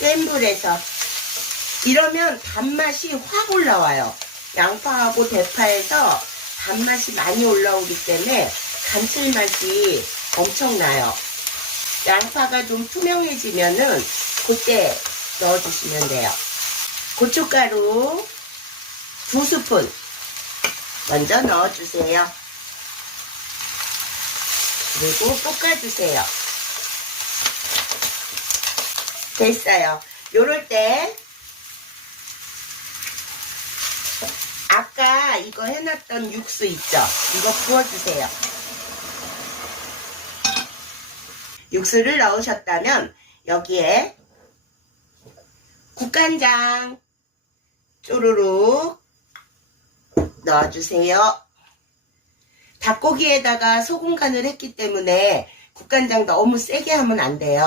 센 불에서 이러면 단맛이 확 올라와요. 양파하고 대파에서 단맛이 많이 올라오기 때문에 감칠맛이 엄청나요. 양파가 좀 투명해지면은 그때 넣어주시면 돼요. 고춧가루 두 스푼 먼저 넣어주세요. 그리고 볶아주세요. 됐어요. 요럴 때 아까 이거 해놨던 육수 있죠? 이거 부어주세요. 육수를 넣으셨다면 여기에 국간장 쪼르륵 넣어주세요. 닭고기에다가 소금 간을 했기 때문에 국간장 너무 세게 하면 안 돼요.